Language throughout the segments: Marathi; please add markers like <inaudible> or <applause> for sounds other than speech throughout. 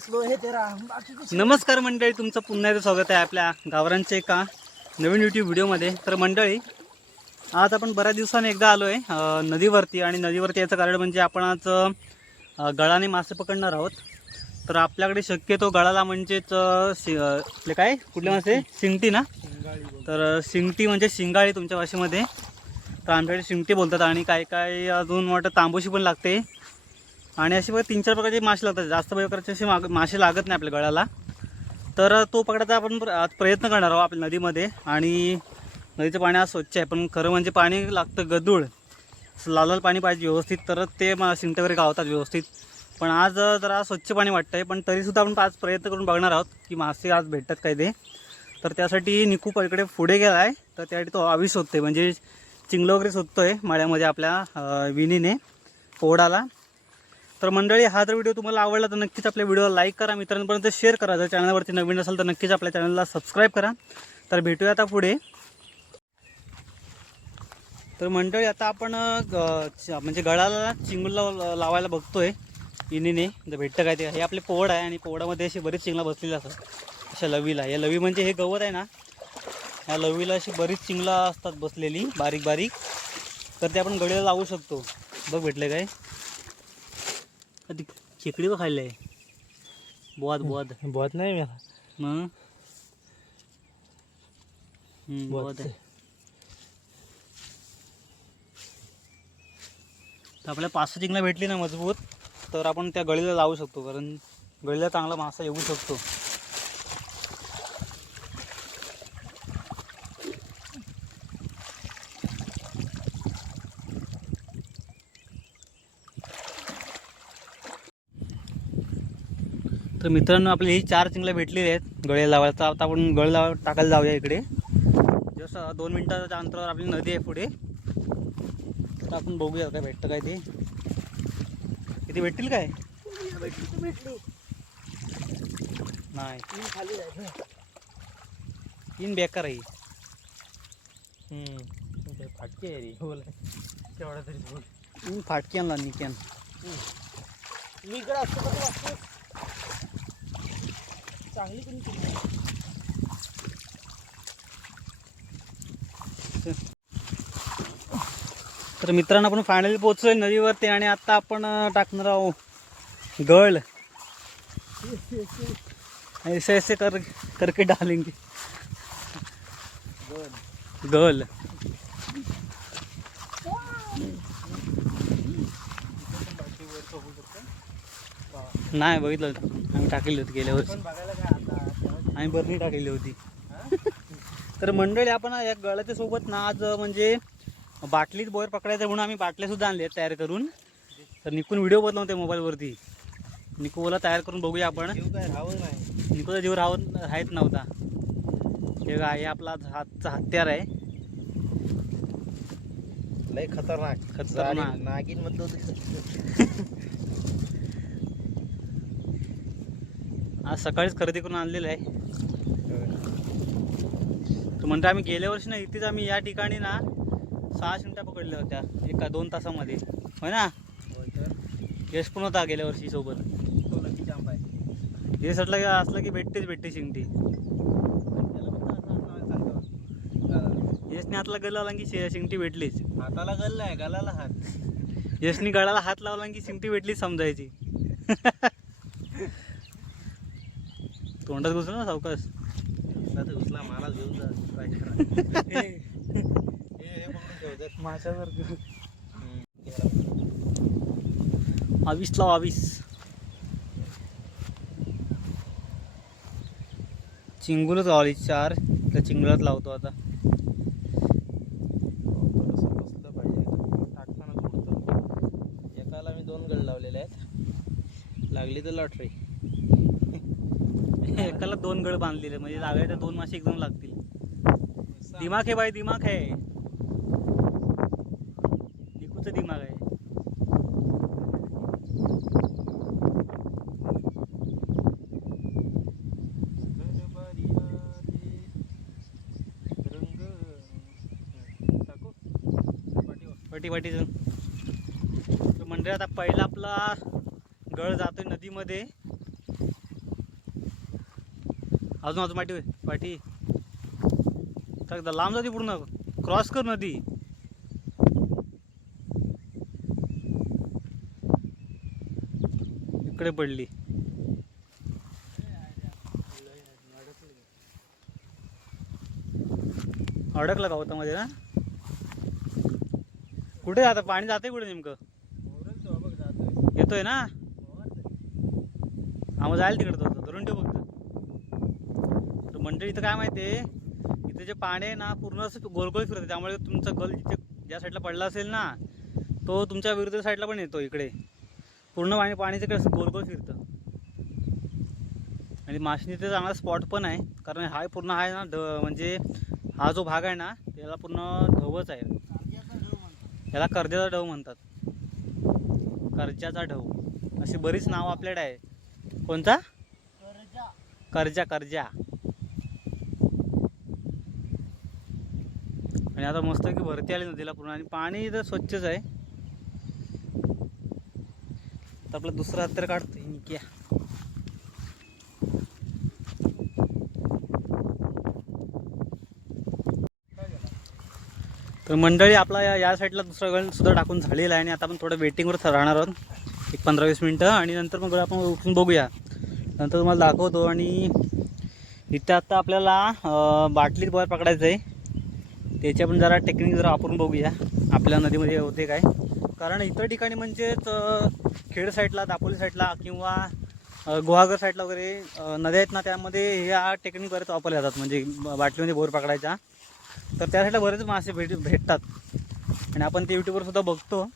तेरा नमस्कार मंडळी तुमचं पुन्हा एकदा स्वागत आहे आपल्या गावरांच्या एका नवीन यूट्यूब व्हिडिओमध्ये. तर मंडळी आज आपण बऱ्याच दिवसांनी एकदा आलो आहे नदीवरती. आणि नदीवरती याचं कारण म्हणजे आपण आज गळाने मासे पकडणार आहोत. तर आपल्याकडे शक्यतो गळाला म्हणजेच शि आपले काय? कुठले मासे? शिंगटी ना? तर शिंगटी म्हणजे शिंगाळी तुमच्या भाषेमध्ये तर आमच्याकडे शिंगटी बोलतात आणि काय काय अजून वाटतं तांबूशी पण लागते. आणि असे बघा तीन चार प्रकारचे मासे लागतात. जास्त प्रकारचे असे माग मासे लागत नाही आपल्या गळ्याला. तर तो पकडायचा आपण प्र- आज प्रयत्न करणार आहोत आपल्या नदीमध्ये. आणि नदीचं पाणी आज स्वच्छ आहे. पण खरं म्हणजे पाणी लागतं गदूळ. असं लाल लाल पाणी पाहिजे व्यवस्थित. तरच ते मा वगैरे गावतात व्यवस्थित. पण आज जरा स्वच्छ पाणी वाटतं आहे पण तरीसुद्धा आपण आज प्रयत्न करून बघणार आहोत की मासे आज भेटतात काय ते. तर त्यासाठी निकू पलीकडे पुढे गेला आहे तर त्यासाठी तो आवी शोधते म्हणजे चिंगलं वगैरे शोधतो आहे माळ्यामध्ये आपल्या विणीने पोडाला तर मंडळी हा जर व्हिडिओ तुम्हाला आवडला तर नक्कीच आपल्या व्हिडिओला लाईक करा. मित्रांपर्यंत शेअर करा. जर चॅनलवरती नवीन असेल तर नक्कीच आपल्या चॅनलला सबस्क्राईब करा. तर भेटूया आता पुढे. तर मंडळी आता आपण ग- म्हणजे गळाला चिंगूला लावायला बघतोय. इनीने जर भेटतं काय ते. हे आपले पोवड आहे आणि पोवडामध्ये अशी बरीच चिंगला बसलेली असतात. अशा लवीला. या लवी म्हणजे हे गवत आहे ना या लवीला अशी बरीच चिंगला असतात बसलेली बारीक बारीक तर ते आपण गळीला लावू शकतो. बघ भेटले काय? कधी खेकडी बघ खाल्ले बोवाद बोवाद बहुत नहीं मेरा मग? हम्म, बोवाद आहे. तर आपल्याला पाच चिंगला भेटली ना मजबूत तर आपण त्या गळीला लावू शकतो कारण गळीला चांगला मासा येऊ शकतो. तर मित्रांनो आपली ही चार चिंगल्या भेटलेली आहेत. गळे लावायला. तर आता आपण गळ लावा टाकायला जाऊया इकडे. जसं दोन मिनटाच्या अंतरावर आपली नदी आहे पुढे. तर आपण बघूया काय भेटतं काय ते. किती भेटतील काय? नाही. तीन खाली जायचं तीन बेकार आहे फाटके आहे रे. बोल. तेवढा तरी बोल. फाटकी आणला निक्यान मी इकडे असतो चांगली पण तर मित्रांनो आपण फायनली पोहोचलोय नदीवरती आणि आता आपण टाकणार आहोत गळ. ऐसे ऐसे कर करके डालेंगे. गल नाही बघितलं आम्ही टाकलेली होती गेल्या वर्षी पण बघायला काय आता आम्ही बरणी टाकलेली होती. तर मंडळी आपण या गळ्याच्या सोबत ना आज म्हणजे बाटलीत बोर पकडायचं म्हणून आम्ही बाटल्या सुद्धा आणल्या आहेत तयार करून. तर निकून व्हिडिओ बनवते होते मोबाईलवरती निकूला तयार करून बघूया आपण. निकूचा जीव राहत राहत नव्हता. हे बघा, हे आपला हातचा हत्यार आहे. लय खतरनाक. खतरनाक. नागिन म्हणतो आज सकाळीच खरेदी करून आणलेलं आहे. तर म्हणजे आम्ही गेल्या वर्षी ना इथेच आम्ही या ठिकाणी ना सहा शिंट्या पकडल्या होत्या एका दोन तासामध्ये. होय ना? यश पण होता गेल्या वर्षी सोबत. तो आहे. हे सटलं की असलं की भेटतेच भेटते शिंगटी. यशने हातला गळ लावला की शिंगटी भेटलीच. हाताला गल्ला आहे गालाला हात. यशनी गळाला हात लावला की शिंगटी भेटलीच समजायची. <laughs> तोंडात घुसलं ना सावकाश. तर घुसला मला घेऊन जा ट्राय करा. <laughs> हम्म. आवीस लाव आवीस. चिंगूरच लावली चार. त्या चिंगळात लावतो आता. टाकताना एकाला मी दोन गळ लावलेले आहेत. लागली तर लॉटरी. एकाला दोन गळ बांधलेले म्हणजे लागायला तर दोन मासे एकदम लागतील. दिमाग आहे बाई दिमाग आहे निकूचं दिमाग आहे. पटी जाऊन तर म्हणजे आता पहिला आपला गळ जातोय नदीमध्ये. अजून अजून पाठी पाठी. तर एकदा लांब जाते पूर्ण. क्रॉस कर नदी. इकडे पडली. अडकला गवतामध्ये ना? कुठे आता पाणी जाते कुठे नेमकं? येतोय ना? आम्हाला जायला तिकडे धरून ठेव फक्त. तर मंडळी इथं काय माहिती आहे? इथे जे पाणी आहे ना पूर्ण असं गोलगोल गोल फिरतं त्यामुळे तुमचा गल जिथे ज्या साईडला पडला असेल ना तो तुमच्या विरुद्ध साईडला पण येतो इकडे. पूर्ण पाणी पाणी तिकडे असं गोलगोल फिरतं. आणि माशनी ते चांगला स्पॉट पण आहे. कारण हा पूर्ण आहे ना ढ म्हणजे हा जो भाग आहे ना त्याला पूर्ण ढवच आहे. याला कर्जाचा ढव म्हणतात. कर्जाचा ढव. अशी बरीच नाव आपल्याकडे आहे. कोणता? कर्जा. कर्जा. आणि आता मस्त की भरती आली नदीला पूर्ण. आणि पाणी तर स्वच्छच आहे. तर आपला दुसरा हत्यार काढतो. निक्या तर मंडळी आपला या या साईडला दुसरा गळ सुद्धा टाकून झालेला आहे. आणि आता आपण थोडं वेटिंगवर राहणार आहोत. एक पंधरा वीस मिनटं. आणि नंतर मग आपण उठून बघूया. नंतर तुम्हाला दाखवतो. आणि इथे आता आपल्याला बाटलीत बाहेर पकडायचं आहे त्याच्या पण जरा टेक्निक जरा वापरून बघूया. आपल्या नदीमध्ये होते काय. कारण इतर ठिकाणी म्हणजेच खेड साईडला दापोली साईडला किंवा गुहागर साईडला वगैरे नद्या आहेत ना त्यामध्ये ह्या टेक्निक बरेच वापरल्या जातात. म्हणजे बाटलीमध्ये बोर पकडायचा तर त्या साईडला बरेच मासे भेट भेटतात. आणि आपण ते यूट्यूबवर सुद्धा बघतो.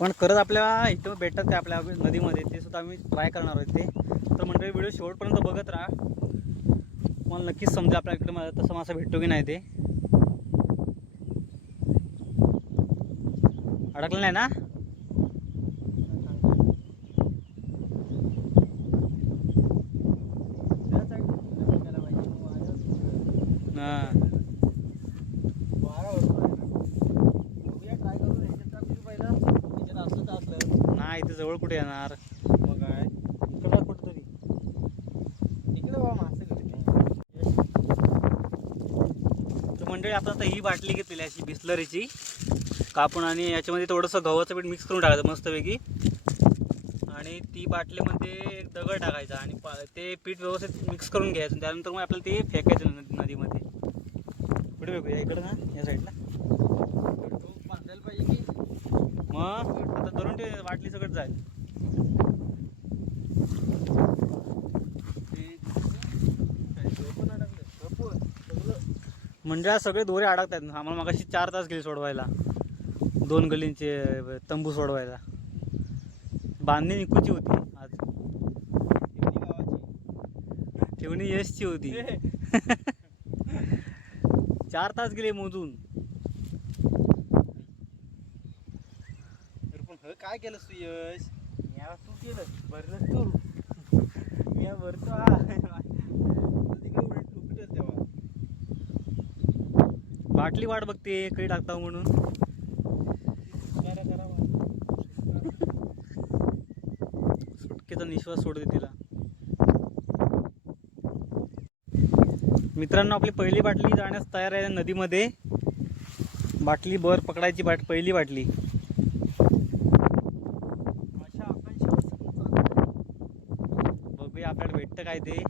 पण खरंच आपल्या इथं भेटतात ते आपल्या नदीमध्ये. ते सुद्धा आम्ही ट्राय करणार आहोत ते तर मंडळी व्हिडिओ शेवटपर्यंत बघत राहा. मला नक्कीच समजा आपल्या इकडे तसं मासा भेटतो की नाही ते. अडकलं नाही ना? हां. नाही इथे जवळ कुठे येणार? इकडं कुठेतरी तर मंडळी आपण आता ही बाटली घेतलेली अशी बिस्लरीची. कापून आणि याच्यामध्ये थोडंसं गव्हाचं पीठ मिक्स करून टाकायचं मस्तपैकी. आणि ती बाटलीमध्ये एक दगड टाकायचा आणि पा ते पीठ व्यवस्थित मिक्स करून घ्यायचं. त्यानंतर मग आपल्याला ते फेकायचं नदी नदीमध्ये. कुठे फेकूया. इकडं ना या साईडला मग आता धरून ते बाटली सगळं जाईल. म्हणजे सगळे दोरे अडकतात आम्हाला मागाशी चार तास गेले सोडवायला. दोन गलींचे तंबू सोडवायला बांधणी निकूची होती आज. ठेवणी यशची होती. <laughs> चार तास गेले मोजून. काय केलंस तू यश? या तू केलं. भरलंस तू. <laughs> मी भरतो हा. तिकडे तेव्हा. बाटली वाट बघते काही टाकता म्हणून करा करा सुटकेचा निश्वास सोडते तिला. मित्रांनो आपली पहिली बाटली जाण्यास तयार आहे नदीमध्ये. बाटली बर पकडायची बाट पहिली बाटली. अशा आपण बघूया आपल्याला भेटतं काय ते.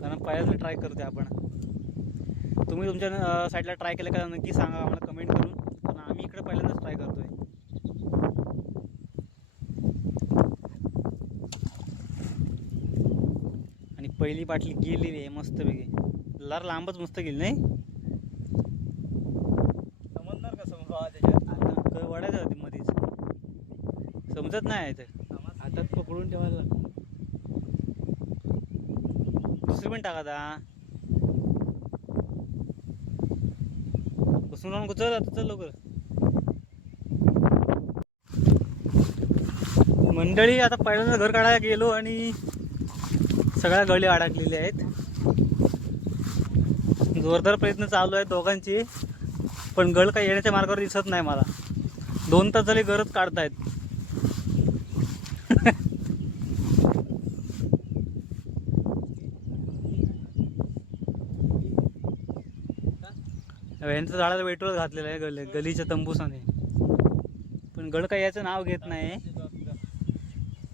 कारण पहिल्यांदा ट्राय करते आपण. तुम्ही तुमच्या साईडला ट्राय केलं का नक्की सांगा आम्हाला कमेंट करून. कारण आम्ही इकडे पहिल्यांदाच ट्राय करतोय. पहिली बाटली गेलेली आहे मस्तपैकी. लार लांबच मस्त गेली नाही? समजणार का समजा त्याच्यात? वडायचं होती मध्येच समजत नाही आहे ते हातात पकडून ठेवायला लागतं. दुसरी पण टाका बसून राहून चल आता चल लवकर. मंडळी आता पहिल्यांदा घर काढायला गेलो आणि सगळ्या गळी अडकलेले आहेत. जोरदार प्रयत्न चालू आहेत दोघांची पण गळ काही येण्याच्या मार्गावर दिसत नाही मला. दोन तास झाली गरज काढतायत. यांचं झाडाला वेटोळ घातलेलं आहे गल गलीच्या तंबूसाने. पण गळ काही याचं नाव घेत नाही.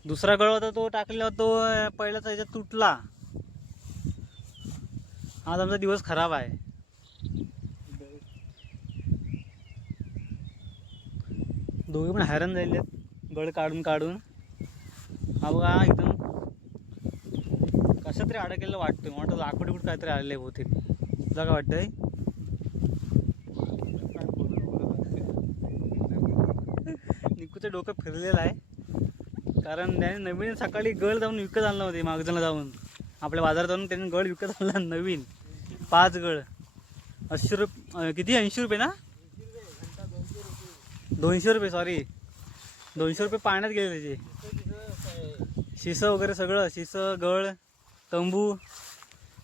दुसरा गळ होता तो टाकलेला होता, तो पहिलाच याच्यात तुटला. आज आमचा दिवस खराब आहे. दोघे पण हैराण आहेत गळ काढून काढून. हा बघा एकदम कसं तरी अडकलेलं वाटतंय. मला वाटतं लाकूड बिकूड काहीतरी आलेले बहुतेक. तुला काय वाटतंय? निकूचं डोकं फिरलेलं आहे. कारण त्याने नवीन सकाळी गळ जाऊन विकत आणलं होते मागजणला जाऊन. आपल्या बाजारात जाऊन त्याने गळ विकत आणला नवीन. पाच गळ ऐंशी रुपये किती? ऐंशी रुपये ना? दोनशे रुपये सॉरी दोनशे रुपये पाण्यात गेले त्याचे. शिसं वगैरे सगळं शिसं गळ तंबू.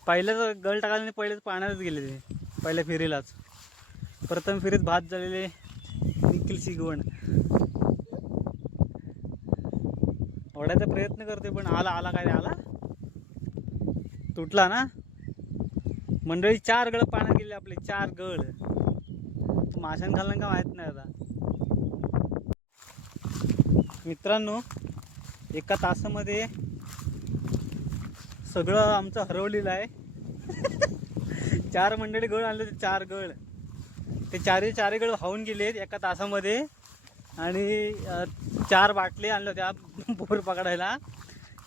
पहिल्याच गळ टाकायला नाही पहिलेच पाण्यातच गेले ते. पहिल्या फेरीलाच. प्रथम फेरीत भात झालेले निखिल शिगवण ओढायचा प्रयत्न करते पण आला आला काय आला. तुटला ना? मंडळी चार गळ पाण्यात गेले आपले चार गळ. माशान खाल्लं का माहीत नाही आता? मित्रांनो एका तासामध्ये सगळं आमचं हरवलेलं आहे. <laughs> चार मंडळी गळ आणले होते चार गळ. ते चारही चारही गळ वाहून गेलेत एका तासामध्ये. आणि चार बाटली आणल्या होत्या <laughs> बोर पकडायला.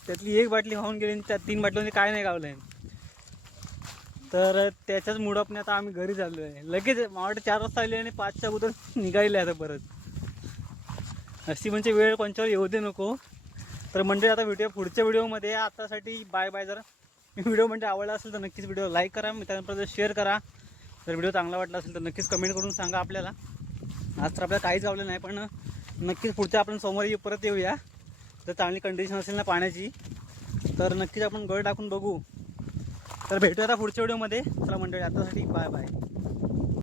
त्यातली एक बाटली वाहून गेली आणि त्या तीन बाटलीमध्ये काय नाही गावलं तर त्याच्याच मुडपने आता आम्ही घरी चाललो आहे लगेच मावठे चार वाजता आले आणि पाचच्या अगोदर <laughs> निघायला आता परत. अशी म्हणजे वेळ कोणच्यावर येऊ दे नको. तर म्हणजे आता व्हिडिओ पुढच्या व्हिडिओमध्ये. आतासाठी बाय बाय. जर व्हिडिओ म्हणजे आवडला असेल तर नक्कीच व्हिडिओ लाईक करा. मित्रांपर्यंत शेअर करा. जर व्हिडिओ चांगला वाटला असेल तर नक्कीच कमेंट करून सांगा आपल्याला. आज तर आपल्याला काहीच गावलं नाही पण नक्कीच पुढच्या आपण सोमवारी परत येऊया. जर चांगली कंडिशन असेल ना पाण्याची तर नक्कीच आपण गळ टाकून बघू. तर भेटूया आता पुढच्या व्हिडिओमध्ये चला मंडळी आतासाठी बाय बाय